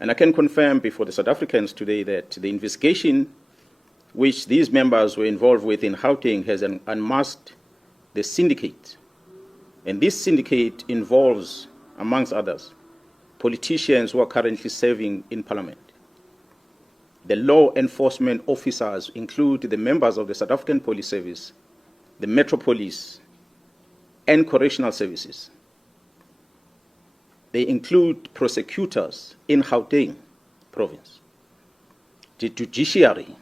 And I can confirm before the South Africans today that the investigation which these members were involved with in Gauteng has unmasked the syndicate. And this syndicate involves, amongst others, politicians who are currently serving in Parliament. The law enforcement officers include the members of the South African Police Service, the Metro Police, and Correctional Services. They include prosecutors in Gauteng province, the judiciary,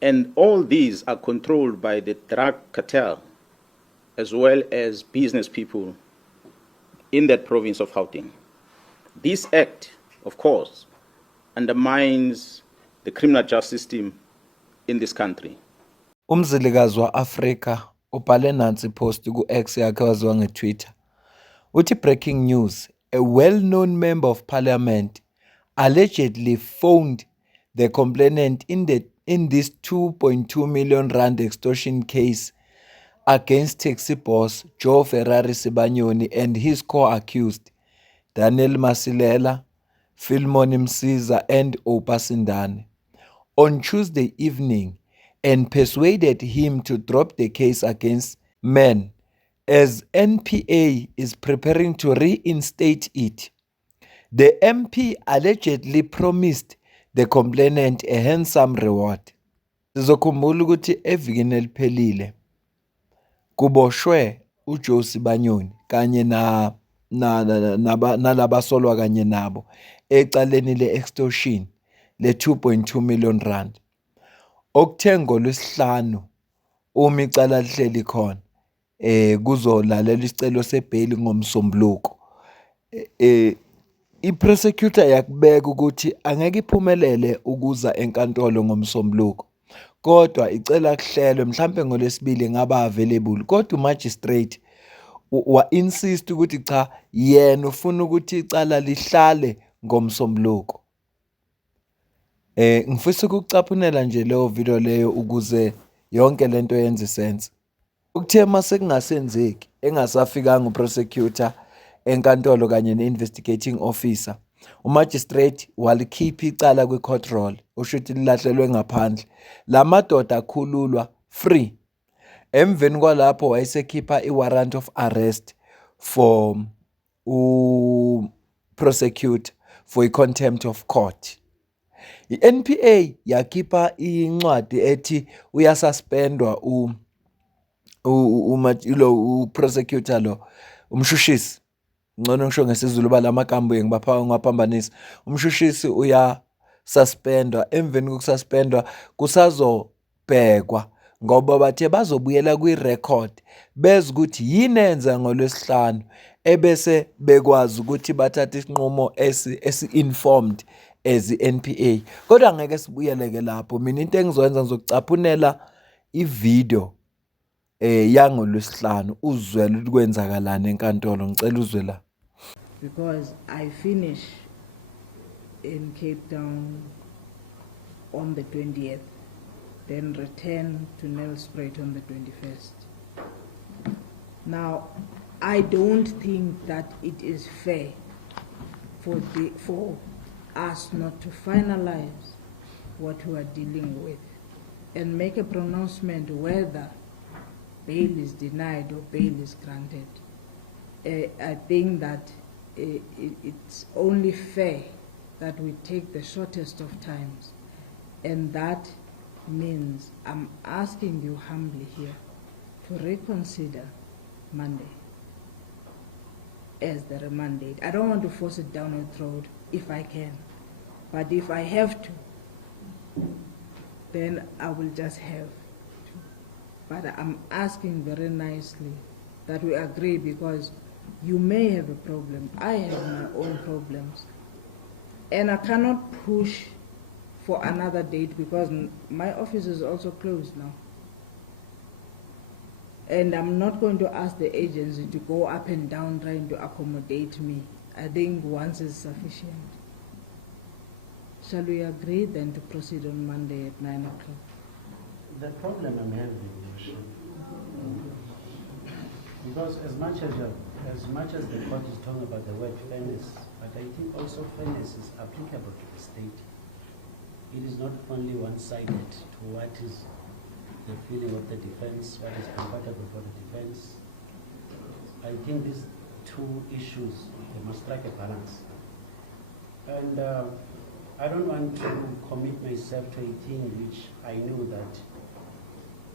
and all these are controlled by the drug cartel as well as business people in that province of Gauteng. This act, of course, undermines the criminal justice system in this country. Umzilikazi wa Afrika ubhale nansi post ku-X yakhe waziwa ngeTwitter. Uthi breaking news, a well-known member of parliament allegedly phoned the complainant in this 2.2 million rand extortion case against taxi boss Joe Ferrari Sibanyoni and his co-accused Daniel Masilela, Philemon Msiza and Oupa Sindane on Tuesday evening and persuaded him to drop the case against men as NPA is preparing to reinstate it. The MP allegedly promised the complainant a handsome reward. Sizokhumbula ukuthi evikini eliphelile kuboshwe uJoe Sibanyoni kanye nalabasolwa kanye nabo ecaleni le-extortion le-2.2 million rand. Okuthe ngoLwesihlanu uma icala lihleli khona kuzolalela isicelo sebheli ngomsombuluko. I-prosecutor yakubeka ukuthi angeke iphumelele ukuza enkantolo ngomsombuluko. Kodwa icela kuhlelwe mhlambe ngoLwesibili ngaba available. Kodwa umagistrate wa-insist ukuthi cha yena ufuna ukuthi icala lihlale ngomsombuluko. Ngifisa ukucaphunela nje leyo video leyo ukuze yonke lento yenze sense. Ukuthe mase kungasenzeki engasafikanga uprosecutor enkantolo kanye ne-investigating officer, umagistrate walikhipha icala kwi-court roll, ushuthi lilahlelwe ngaphandle. La madoda akhululwa free. Emveni kwalapho wayesekhipha i-warrant of arrest for prosecutor for i-contempt of court. I-NPA yakhipha incwadi ethi uyasuspendwa prosecutor lo, umshushisi. Ngcono ngisho ngesiZulu balamakambuye ngibaphambanisa. Umshushisi uyasuspendwa, emveni kokususpendwa kusazobhekwa ngoba bathe bazobuyela kwi-record bezwe ukuthi yini enza ngoLwesihlanu ebese bekwazi ukuthi bathathe isinqumo esi-informed as i-NPA. Kodwa ngeke sibuyeleke lapho. Mina into engizoyenza ngizokucaphunela i-video yangoLwesihlanu uzwele ukuthi kwenzakalani enkantolo. Ngicela uzwe la. Because I finish in Cape Town on the 20th, then return to Nelspruit on the 21st. Now, I don't think that it is fair for us not to finalize what we are dealing with and make a pronouncement whether bail is denied or bail is granted. I think that it's only fair that we take the shortest of times, and that means I'm asking you humbly here to reconsider Monday as the remand date. I don't want to force it down your throat if I can, but if I have to, then I will just have to. But I'm asking very nicely that we agree, because you may have a problem, I have my own problems, and I cannot push for another date because my office is also closed now. And I'm not going to ask the agency to go up and down trying to accommodate me. I think once is sufficient. Shall we agree then to proceed on Monday at 9 o'clock? The problem I'm having, because as much as the court is talking about the word fairness, but I think also fairness is applicable to the state. It is not only one-sided to what is the feeling of the defense, what is compatible for the defense. I think these two issues, they must strike a balance. And I don't want to commit myself to a thing which I know that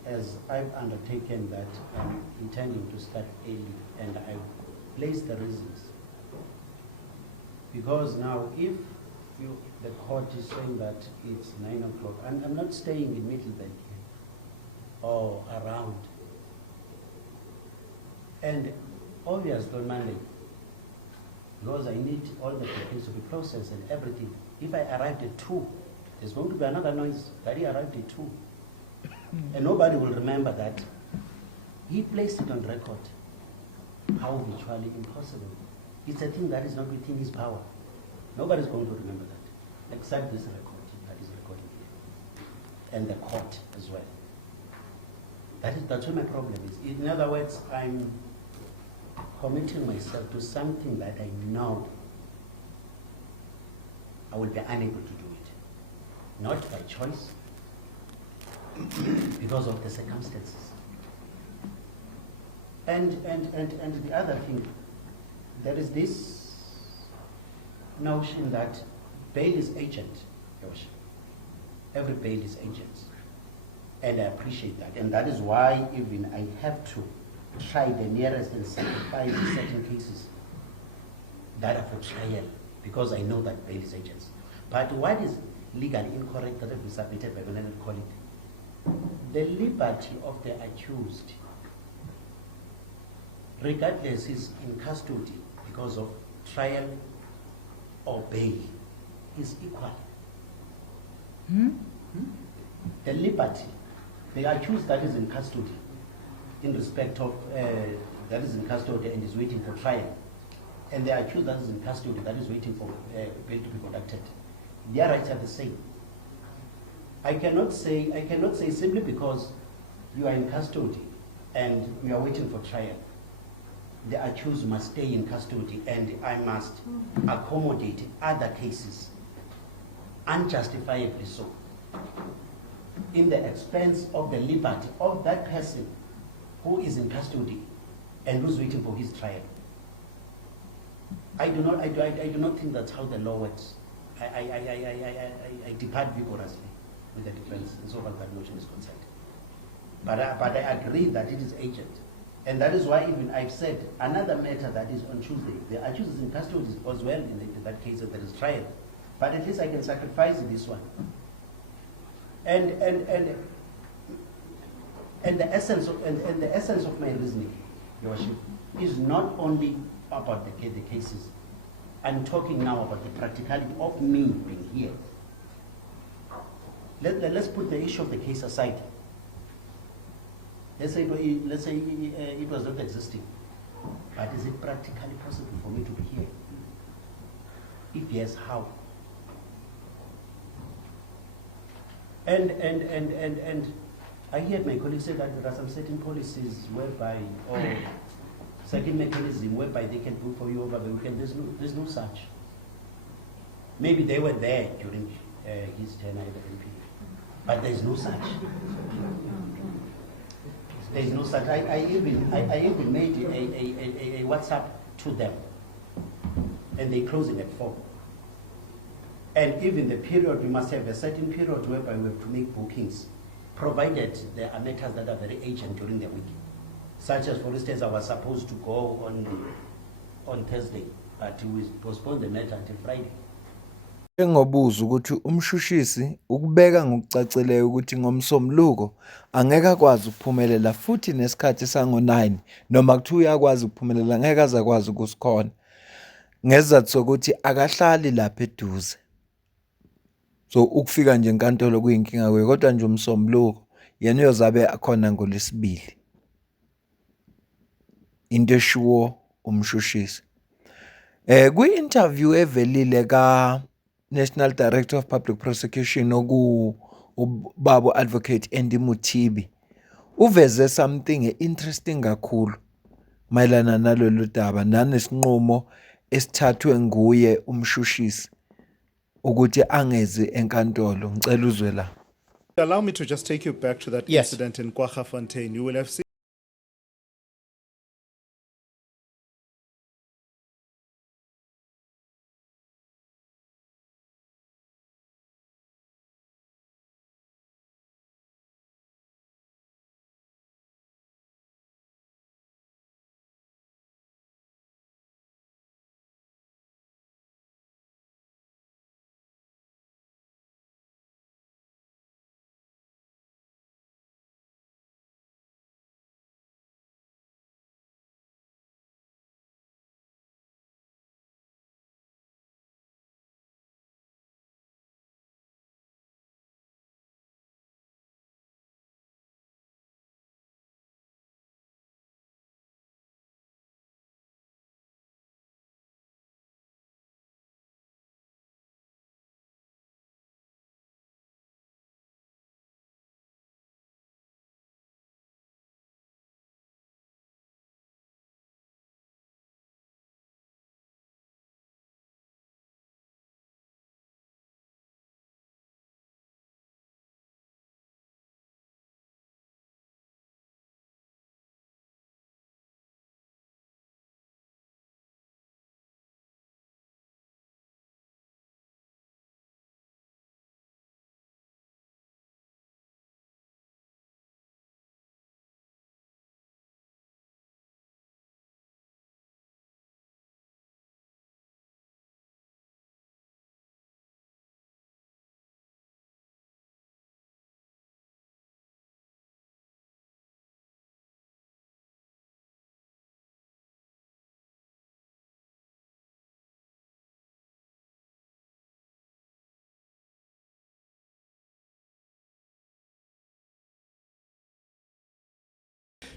as I've undertaken that I'm intending to start early, and I've placed the reasons. Because now if the court is saying that it's 9 o'clock, and I'm not staying in Middleburg or around. And obviously on Monday, because I need all the papers to be processed and everything. If I arrived at 2, there's going to be another noise that he arrived at 2. And nobody will remember that. He placed it on record. How virtually impossible. It's a thing that is not within his power. Nobody's going to remember that, except this record that is recording here. And the court as well. That's what my problem is. In other words, I'm committing myself to something that I know I will be unable to do it. Not by choice, because of the circumstances. And the other thing, there is this notion that bail is agent, Josh. Every bail is agent. And I appreciate that. And that is why even I have to try the nearest and sacrifice in certain cases that are for trial, because I know that bail is agents. But what is legally incorrect that have been submitted by Benelit colleague? The liberty of the accused, regardless is in custody because of trial or bail, is equal. The liberty, the accused that is in custody, in respect of that is in custody and is waiting for trial, and the accused that is in custody that is waiting for bail to be conducted, their rights are the same. I cannot say simply because you are in custody and you are waiting for trial, the accused must stay in custody and I must accommodate other cases, unjustifiably so, in the expense of the liberty of that person who is in custody and who's waiting for his trial. I do not think that's how the law works. I depart vigorously with the defense so far that motion is concerned. But I agree that it is agent. And that is why even I've said another matter that is on Tuesday, the accused is in custody as well in that case that there is trial. But at least I can sacrifice this one. And the essence of my reasoning, Your Worship, is not only about the cases. I'm talking now about the practicality of me being here. Let's put the issue of the case aside. Let's say it was not existing. But is it practically possible for me to be here? If yes, how? And I heard my colleagues say that there are some certain policies whereby, or certain mechanism whereby they can book for you over the weekend. There's no such. Maybe they were there during his tenure at the MP, but there's no such. There's no such. I even made a WhatsApp to them, and they closing at 4. And even the period, we must have a certain period whereby we have to make bookings, provided there are matters that are very urgent during the week. Such as, for instance, I was supposed to go on Thursday, but we postponed the matter until Friday. Ngobuza ukuthi umshushisi ukubeka ngokucacileyo ukuthi ngomsombuluko angeke akwazi ukuphumelela futhi nesikhathi sango9 noma kuthi uyakwazi ukuphumelela angeke azakwazi ukusikhona ngezathu sokuthi akahlali lapha eduze. So ukufika nje enkantolo kuyinkinga kuye kodwa nje umsombuluko yena uyozabe akhona ngoLwesibili. Into eshuwo umshushisi. Kwi-interview evelile ka National Director of Public Prosecution ubaba Advocate Andy Muthibi uveze something interesting kakhulu mayelana nalolu daba nanesinqumo esithathwe nguye umshushisi ukuthi angezi enkantolo. Ngicela uzwe la. Allow me to just take you back to that Yes. incident in Kwaggafontein. You will have seen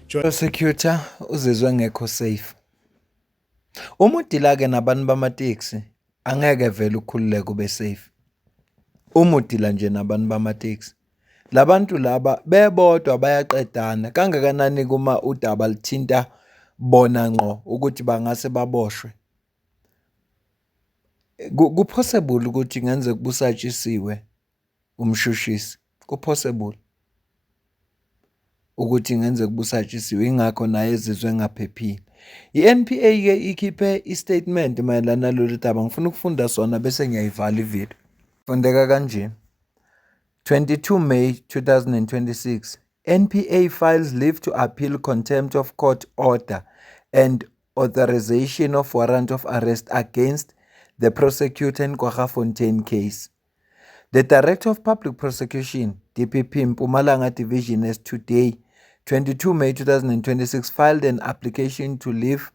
Prosecutor uzizwe ngekho safe. Uma udila ke nabantu bamateksi angeke vele ukhululeke ube safe. Uma udila nje nabantu bamateksi, labantu laba bebodwa bayaqedana kangakanani kuma udaba lithinta bona ngqo ukuthi bangase baboshwe. Kupossible ukuthi ngenze kubusatshisiwe umshushisi. Kupossible ukuthi ngenze kubusatshisiwe ingakho naye ezizwe engaphephile. I-NPA ke ikhiphe istatement mayelana nalolu daba. Ngifuna ukufunda sona bese ngiyayivala ivideo. Fundeka kanje. 22 May 2026. NPA files leave to appeal contempt of court order and authorization of warrant of arrest against the prosecutor in Kwaggafontein case. The Director of Public Prosecution, DPP Mpumalanga Division, has today, 22 May 2026, filed an application to leave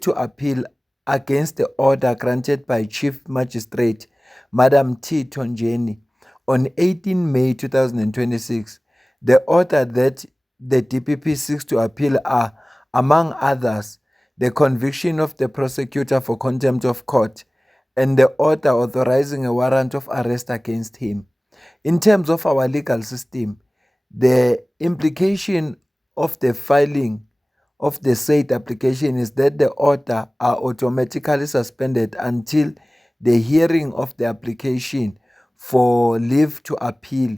to appeal against the order granted by Chief Magistrate Madam T. Tonjeni on 18 May 2026. The order that the DPP seeks to appeal are, among others, the conviction of the prosecutor for contempt of court and the order authorizing a warrant of arrest against him. In terms of our legal system, the implication of the filing of the said application is that the order are automatically suspended until the hearing of the application for leave to appeal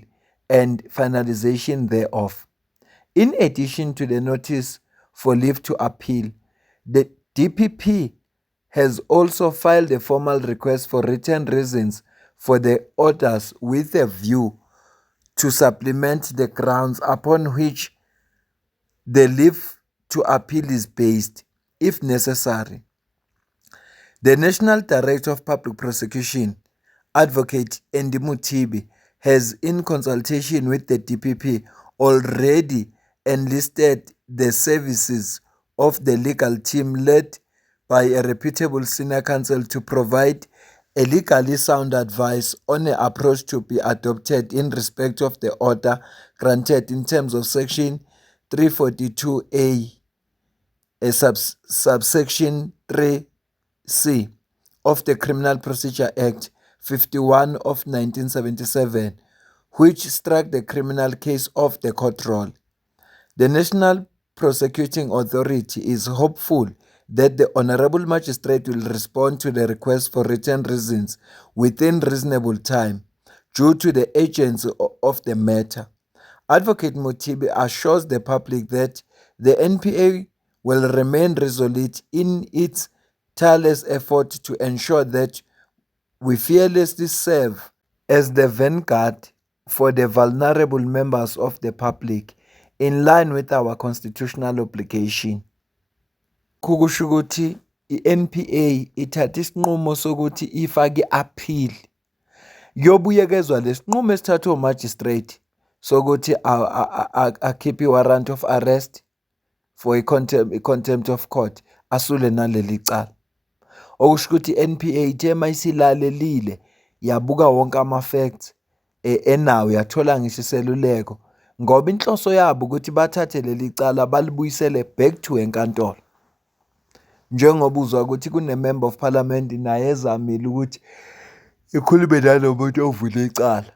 and finalization thereof. In addition to the notice for leave to appeal, the DPP has also filed a formal request for written reasons for the orders with a view to supplement the grounds upon which the leave to appeal is based, if necessary. The National Director of Public Prosecution, Advocate Andy Mutibi, has, in consultation with the DPP, already enlisted the services of the legal team led by a reputable senior counsel to provide a legally sound advice on the approach to be adopted in respect of the order granted in terms of Section 342A, subsection 3C of the Criminal Procedure Act 51 of 1977, which struck the criminal case off the court roll. The National Prosecuting Authority is hopeful that the Honorable Magistrate will respond to the request for written reasons within reasonable time due to the urgency of the matter. Advocate Motibi assures the public that the NPA will remain resolute in its tireless effort to ensure that we fearlessly serve as the vanguard for the vulnerable members of the public in line with our constitutional obligation. Kusho ukuthi i-NPA ithatha isinqumo sokuthi ifake i-appeal yobuyekezwa lesinqumo esithathwe umagistrate sokuthi akhiphe i-warrant of arrest for i-contempt of court asule naleli cala. Okusho ukuthi i-NPA ithe mayisilalelile yabuka wonke ama-facts enawo yathola ngisho iseluleko ngoba inhloso yabo ukuthi bathathe leli cala balibuyisele back to enkantolo. Njengoba uzwa ukuthi kune-member of parliament naye ezamile ukuthi ikhulume nalo muntu ovule icala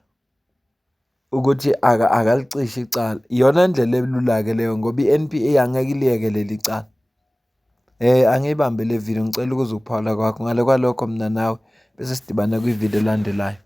ukuthi akalicishe icala. Iyona ndlela elula-ke leyo ngoba i-NPA angeke iliyeke leli cala. Angiyibambe le video, ngicela ukuze ukuphawula kwakho ngale kwalokho mina nawe bese sidibana kwivideo elandelayo.